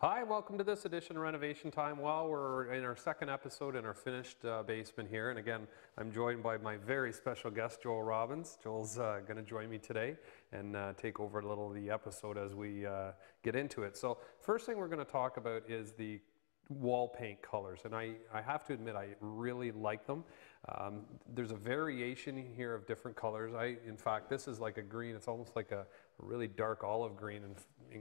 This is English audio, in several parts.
Hi, welcome to this edition of Renovation Time. Well, we're in our second episode in our finished basement here, and again, I'm joined by my very special guest, Joel Robbins. Joel's going to join me today and take over a little of the episode as we get into it. So, first thing we're going to talk about is the wall paint colors, and I have to admit I really like them. There's a variation here of different colors. In fact, this is like a green. It's almost like a really dark olive green and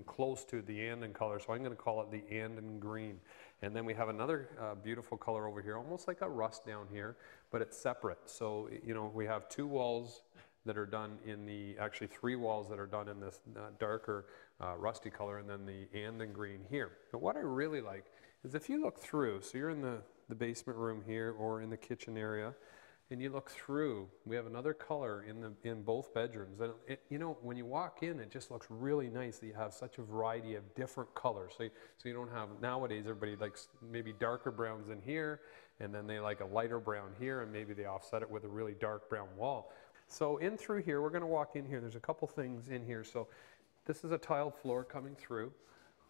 close to the Anden color, so I'm going to call it the Anden green. And then we have another beautiful color over here, almost like a rust down here, but it's separate. So, you know, we have two walls that are done in the, actually three walls that are done in this darker rusty color, and then the Anden green here. But what I really like is if you look through, so you're in the basement room here or in the kitchen area, and you look through, we have another color in both bedrooms. And you know, when you walk in, it just looks really nice that you have such a variety of different colors. So you don't have, nowadays everybody likes maybe darker browns in here, and then they like a lighter brown here, and maybe they offset it with a really dark brown wall. So in through here, we're going to walk in here. There's a couple things in here. So this is a tiled floor coming through.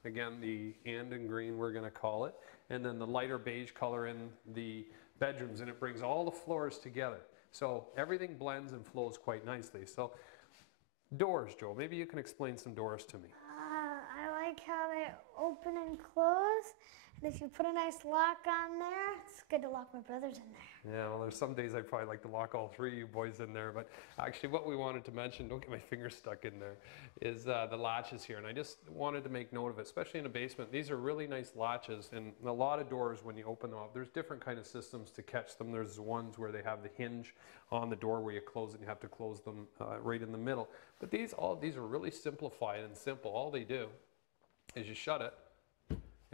Again, the Anden green, we're going to call it. And then the lighter beige color in the bedrooms. And it brings all the floors together. So everything blends and flows quite nicely. So doors, Joel, maybe you can explain some doors to me. I like how they open and close, and if you put a nice lock on there, it's good to lock my brothers in there. Yeah, well, there's some days I'd probably like to lock all three of you boys in there, but actually what we wanted to mention, don't get my finger stuck in there, is the latches here, and I just wanted to make note of it, especially in a basement. These are really nice latches, and a lot of doors, when you open them up, there's different kind of systems to catch them. There's ones where they have the hinge on the door where you close it, and you have to close them right in the middle. But these are really simplified and simple. All they do is you shut it,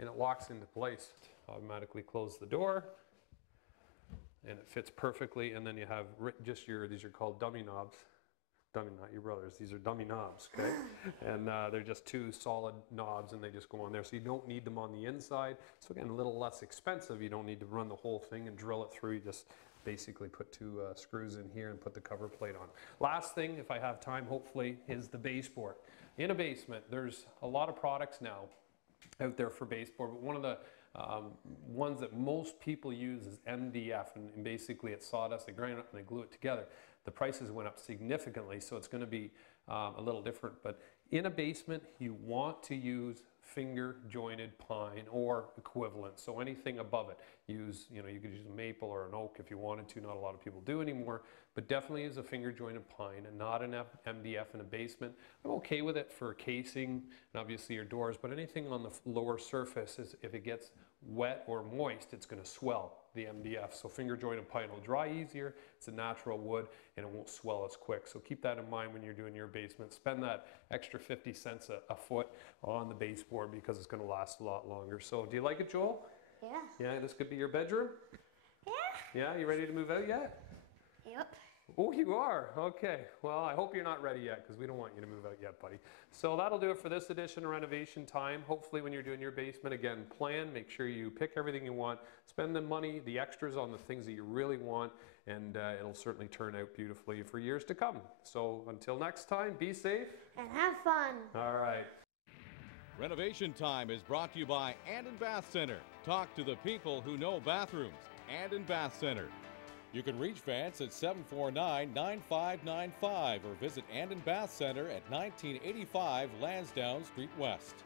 and it locks into place. Automatically close the door, and it fits perfectly. And then you have just these are called dummy knobs. Dummy, not your brothers, these are dummy knobs, okay? And they're just two solid knobs, and they just go on there. So you don't need them on the inside. So again, a little less expensive. You don't need to run the whole thing and drill it through. You just basically put two screws in here and put the cover plate on. Last thing, if I have time, hopefully, is the baseboard. In a basement, there's a lot of products now out there for baseboard, but one of the ones that most people use is MDF, and basically it's sawdust. They grind it up and they glue it together. The prices went up significantly, so it's going to be a little different. But in a basement, you want to use finger jointed pine or equivalent. So anything above it, you could use a maple or an oak if you wanted to. Not a lot of people do anymore, but definitely use a finger jointed pine and not an MDF in a basement. I'm okay with it for casing and obviously your doors, but anything on the lower surface, if it gets wet or moist, it's going to swell the MDF. So finger jointed pine will dry easier. It's a natural wood and it won't swell as quick. So keep that in mind when you're doing your basement. Spend that extra 50 cents a foot on the baseboard because it's going to last a lot longer. So do you like it, Joel? Yeah. Yeah, this could be your bedroom? Yeah. Yeah, you ready to move out yet? Yep. Oh, you are? Okay. Well, I hope you're not ready yet because we don't want you to move out yet, buddy. So that'll do it for this edition of Renovation Time. Hopefully when you're doing your basement, again, plan, make sure you pick everything you want, spend the money, the extras on the things that you really want, and it'll certainly turn out beautifully for years to come. So until next time, be safe. And have fun. All right. Renovation Time is brought to you by Anden Bath Center. Talk to the people who know bathrooms. Anden Bath Center. You can reach Vance at 749-9595 or visit Anden Bath Center at 1985 Lansdowne Street West.